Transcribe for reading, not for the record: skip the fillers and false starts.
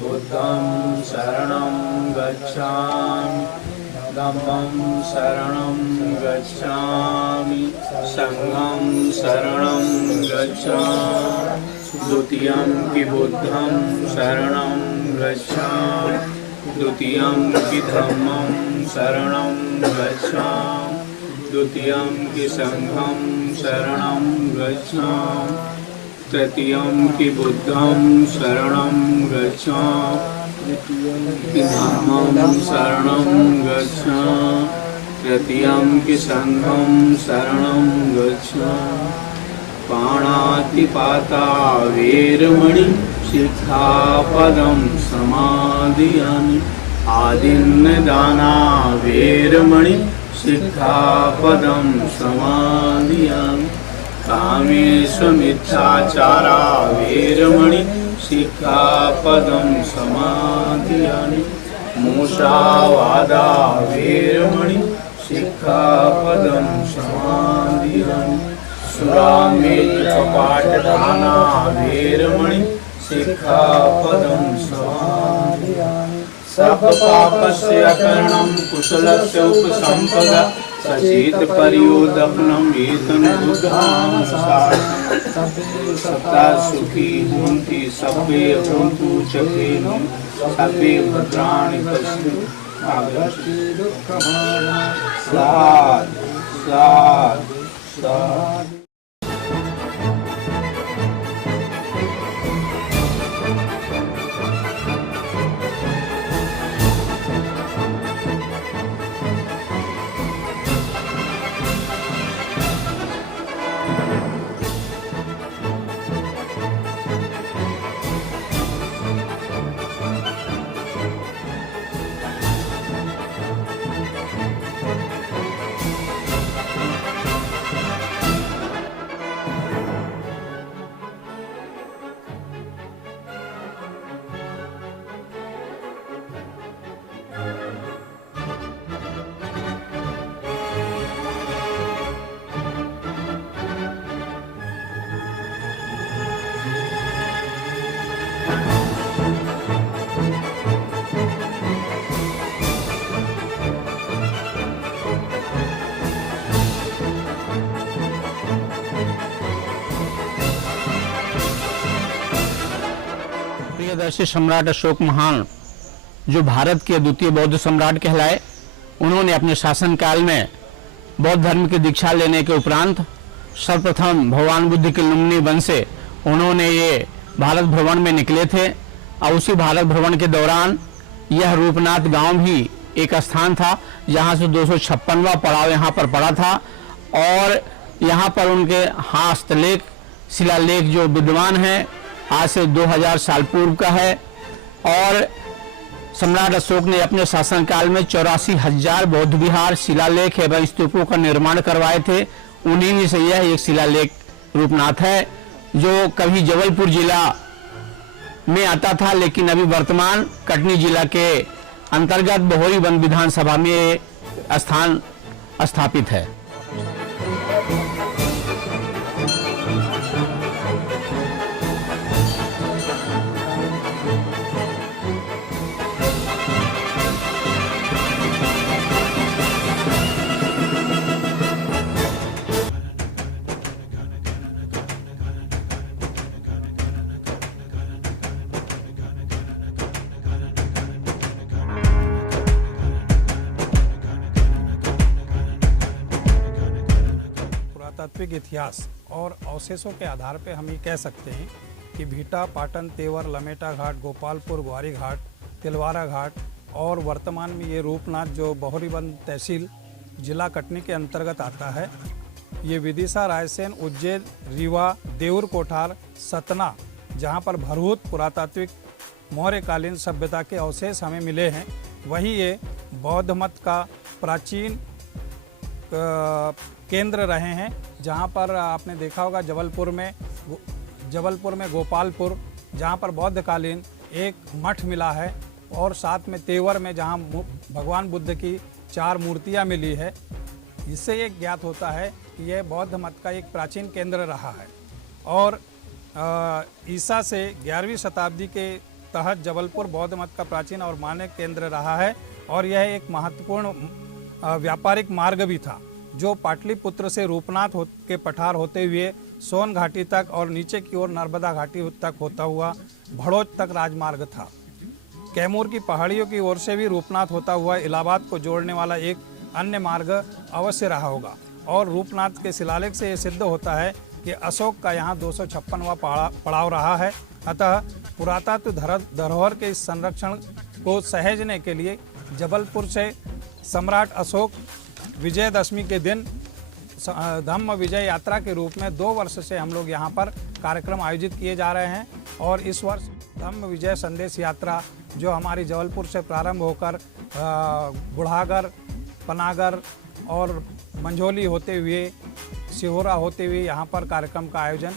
बुद्धं शरणं गच्छामि, धम्मं शरणं गच्छामि, संघं शरणं गच्छामि, द्वितीयं कि बुद्धं शरणं गच्छामि, द्वितीयं कि धम्मं शरणं गच्छामि, द्वितीयं कि संघं शरणं गच्छामि, तृतीयं कि बुद्धं शरणं गच्छामि, धम्मं शरणं गच्छामि, तृतीयं कि संघं शरणं गच्छामि। पाणातिपाता वेरमणि सिक्खापदं समादयामि, आदिन्नदाना वेरमणि सिक्खापदं समादयामि, कामेष्वमिच्छाचारा वेरमणि सिक्खापदं समादयामि, मूषावादा वेरमणि सिक्खापदं समादयामि, सुरामेरकपाटदाना वेरमणि सिक्खापदं समादयामि, सर्वपापस्य अकरणं कुशलस्य उपसम्पदा सचेतपर्योदपनं एतन्बुद्धानुशासनं। सदा सुखी भवन्तु सर्वे, भवन्तु सुखिनः, सर्वे भद्राणि पश्यन्तु मा कश्चित् दुःखं। साधु साधु साधु। प्रियदर्शी सम्राट अशोक महान, जो भारत के द्वितीय बौद्ध सम्राट कहलाए, उन्होंने अपने शासनकाल में बौद्ध धर्म की दीक्षा लेने के उपरांत सर्वप्रथम भगवान बुद्ध के लुम्बिनी वन से उन्होंने ये भारत भ्रमण में निकले थे। और उसी भारत भ्रमण के दौरान यह रूपनाथ गांव भी एक स्थान था जहां से 256वां पड़ाव यहाँ पर पड़ा था। और यहाँ पर उनके हस्तलेख शिलालेख जो विद्यमान है आज से 2000 साल पूर्व का है। और सम्राट अशोक ने अपने शासनकाल में 84,000 बौद्ध विहार, शिलालेख एवं स्तूपों का निर्माण करवाए थे। उन्हीं में से यह एक शिलालेख रूपनाथ है, जो कभी जबलपुर जिला में आता था, लेकिन अभी वर्तमान कटनी जिला के अंतर्गत बहोरी वन विधानसभा में स्थान स्थापित है। पुरातात्विक इतिहास और अवशेषों के आधार पर हम ये कह सकते हैं कि भीटा, पाटन, तेवर, लमेटा घाट, गोपालपुर, ग्वारी घाट, तिलवारा घाट और वर्तमान में ये रूपनाथ जो बहोरी वन तहसील जिला कटनी के अंतर्गत आता है, ये विदिशा, रायसेन, उज्जैन, रीवा, देउर कोठार, सतना, जहाँ पर भरहूत पुरातात्विक मौर्यकालीन सभ्यता के अवशेष हमें मिले हैं। वहीं ये बौद्ध मत का प्राचीन केंद्र रहे हैं, जहाँ पर आपने देखा होगा जबलपुर में गोपालपुर, जहाँ पर बौद्धकालीन एक मठ मिला है, और साथ में तेवर में जहाँ भगवान बुद्ध की 4 मूर्तियाँ मिली है। इससे ये ज्ञात होता है कि यह बौद्ध मत का एक प्राचीन केंद्र रहा है और ईसा से 11वीं शताब्दी के तहत जबलपुर बौद्ध मत का प्राचीन और मान्य केंद्र रहा है। और यह एक महत्वपूर्ण व्यापारिक मार्ग भी था, जो पाटलिपुत्र से रूपनाथ के पठार होते हुए सोन घाटी तक और नीचे की ओर नर्मदा घाटी तक होता हुआ भड़ोच तक राजमार्ग था। कैमूर की पहाड़ियों की ओर से भी रूपनाथ होता हुआ इलाहाबाद को जोड़ने वाला एक अन्य मार्ग अवश्य रहा होगा। और रूपनाथ के शिलालेख से ये सिद्ध होता है कि अशोक का यहाँ 256वां पड़ाव रहा है। अतः पुरातत्व धरोहर के इस संरक्षण को सहेजने के लिए जबलपुर से सम्राट अशोक विजयदशमी के दिन धम्म विजय यात्रा के रूप में 2 वर्ष से हम लोग यहाँ पर कार्यक्रम आयोजित किए जा रहे हैं। और इस वर्ष धम्म विजय संदेश यात्रा जो हमारी जबलपुर से प्रारंभ होकर बुढ़ागर, पनागर और मंझोली होते हुए, सिहोरा होते हुए यहाँ पर कार्यक्रम का आयोजन